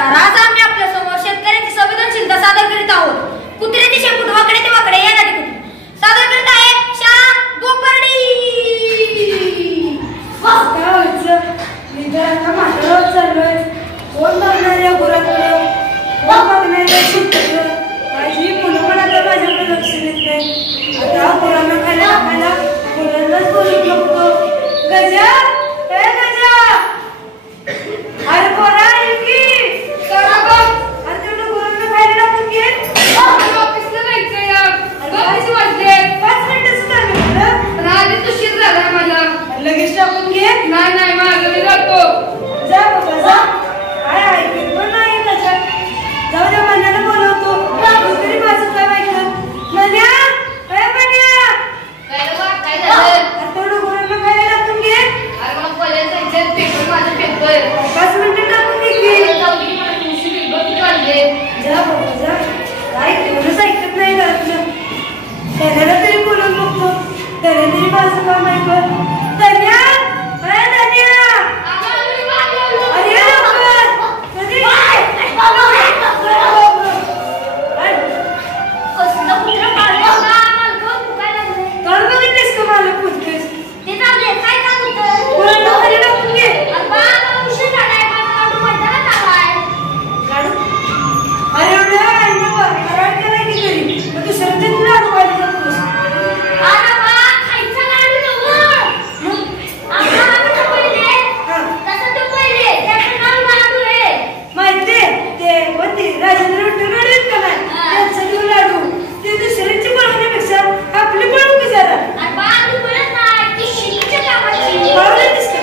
नमस्कार. आज आम्ही आपल्या समोर शेतकऱ्यांची संवेदनशीलता सादर करीत आहोत. कुत्र्याचे शेपूट वाकडे ते वाकडे या नाटकातून सादर करीत आहे शाळा बोपर्डी. विद्यार्थ्यांना माथ्यावर चाललोय. कोण बघणाऱ्या गुराकडे, कोण बघणाऱ्या शेतकऱ्याकडे. माझी मुलं पण आता माझ्याकडे लक्ष देत नाही. आता गुरांना खायला टाकायला मुलांनाच बोलून बघतो. गजा, ए गजा, अरे पोरा की करा बघ. अरे तेवढं गुरांना खायला टाकून घे. ऑफिसला जायचंय यार. कशी वाजले? 5 मिनिटं सुद्धा म्हटलं. रात्री उशीर झाला मला. लगेच टाकून घे. नाही माझं मी जातो. जा बाबा जा. काय ऐकत पण नाही त्याच्यात. जाऊ द्या, मन्याला बोलवतो. तरी माझं काय ऐकलं. मन्या, ए मन्या, काय झालं? तेवढं गुरांना खायला टाकून घे. अरे मला कॉलेज जायचं. पेपर माझं पेपर. 5 मिनिटं टाकून घे की. जा बाबा जा. काय तेवढंच ऐकत नाही घरातलं. त्याला तरी बोलून बघतो. त्याला तरी माझं काम ऐकत. धन्या, ए धन्या, अरे लवकर. कधी काल बघितलीस का मला पूजतेस. गुरांना खायला टाकून घे. अरे एवढ्या हराळ केलाय की तरी मग दुसऱ्या दिन लाडू खायला जातोस. माहितीये ते कोणते राजेंद्र विठ्ठल आहेत का नाही त्यांचं देऊ लाडू. ते दुसऱ्यांची पळवण्यापेक्षा आपली पळवू की जरा. पळवलेतीस का?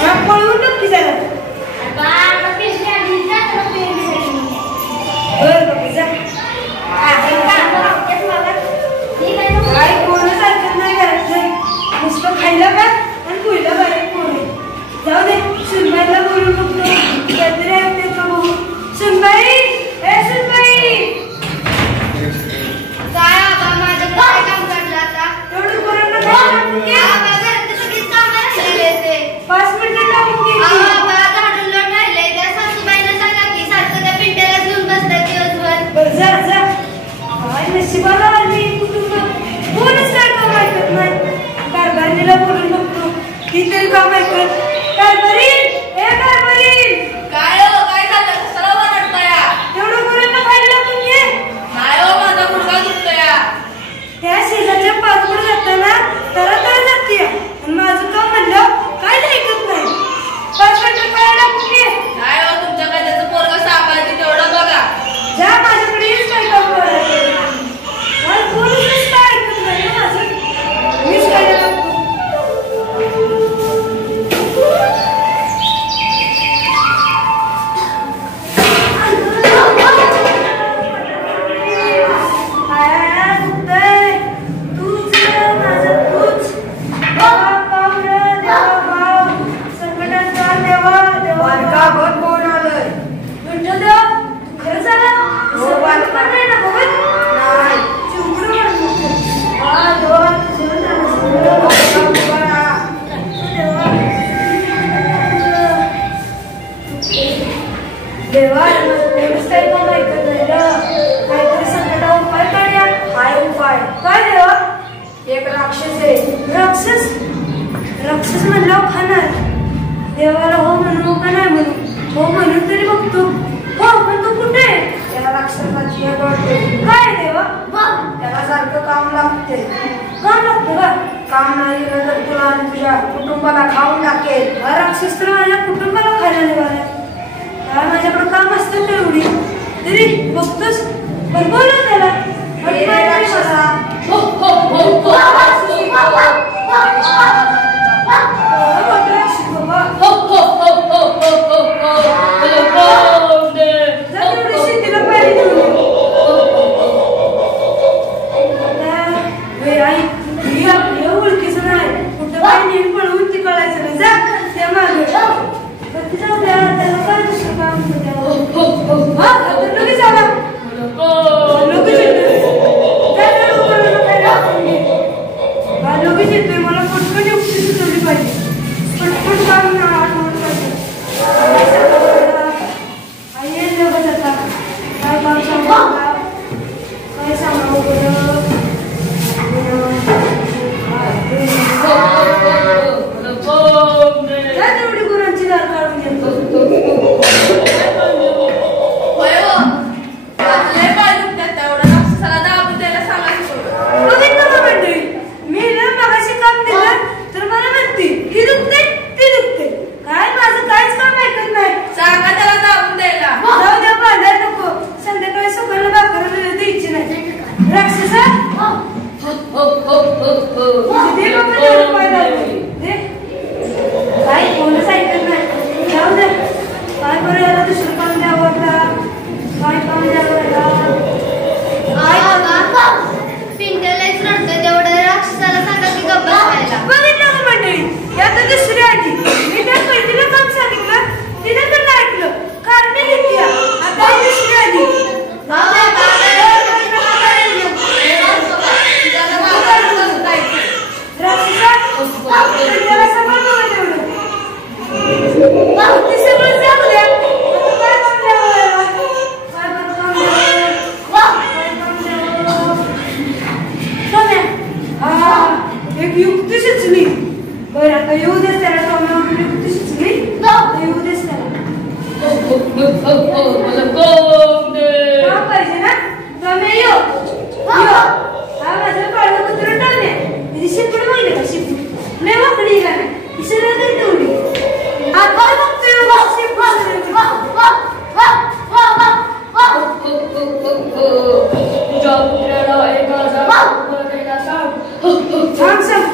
हा, पळवून बघ की जरा. बरं बाबा जा. काय कोणच ऐकत नाही घरातलं. नुसतं खायला का आणि पुढला बारीक पोरं. जाऊ दे, सुनबाईला बोलून बघतो. काहीतरी ऐकते का बघू. सुनबाई, ए सुनबाई, तेवढं पोरांना खायला टाकून घे. 5 मिनिटं टाकून घे की. बरं जा जा. काय नशिबाला आली कुटुंब. कोणच काय काम ऐकत नाही. कारभारीला बोलून बघतो. ती तरी काम ऐकत. कारभारी, ए कारभारी, काय झालं? कशाला ओरडताय? तेवढं गुरांना खायला टाकून घे. नाही हो, माझा मुलगा दुखतोय. त्या शेजारच्या पाचपुढे जाताना तर जाते. आणि माझं काम म्हणलं काय ऐकत नाही. 5 मिनिटं खायला टाकून घे. नाही हो, तुमच्या काय त्याचं पोरगं सांभाळते तेवढं बघा. जा, माझ्याकडे येच काय काम करायचं. मला कोणीच काय ऐकत नाही ना माझं. मीच खायला टाकतो. देवा, कोणीच काही काम ऐकत नाही ना. काहीतरी संकटावर उपाय काढूया. हाय उपाय. काय देवा? एक राक्षस आहे. राक्षस? राक्षस म्हणल्यावर खाणार. देवाला हो म्हणू का नाही म्हणू. हो म्हणून तरी बघतो. हो, पण तू कुठे? त्याला राक्षसाची एक वाटते. काय देवा? त्याला सारखं काम लागते. काम लागतं का? काम नाही केलं तर तुला आणि तुझ्या कुटुंबाला खाऊन टाकेल. हा राक्षस तर माझ्या कुटुंबाला खायला निघाला. माझ्याकडे काम असतं तेवढी तरी बघतोच. पण बोलव त्याला. शेतीला पाणी देऊन आई आपली ओळखीचं नाही. कुठं काय नेहमी पळवून ती कळायचं नाही. जा त्या मागे जाऊ द्या. त्याला काय दुसरं काम लगेच आला. लगेच येतोय. मला पटकन युक्ती सुचवली पाहिजे. पटकन काम आठवण पाहिजे. बरं आता येऊ देस त्याला टॉमी म्हणून कुठे सुचली आता येऊ देस त्याला पाहिजे ना टॉमी यो हा माझं काळं कुत्र टॉमी तिची शिपड माहिती का शिपड नाही वाकडी का नाही ती सरळ नाही तेवढी आता बघतोय तुझ्या कुत्र्याला एका जागा सांग सांग सांग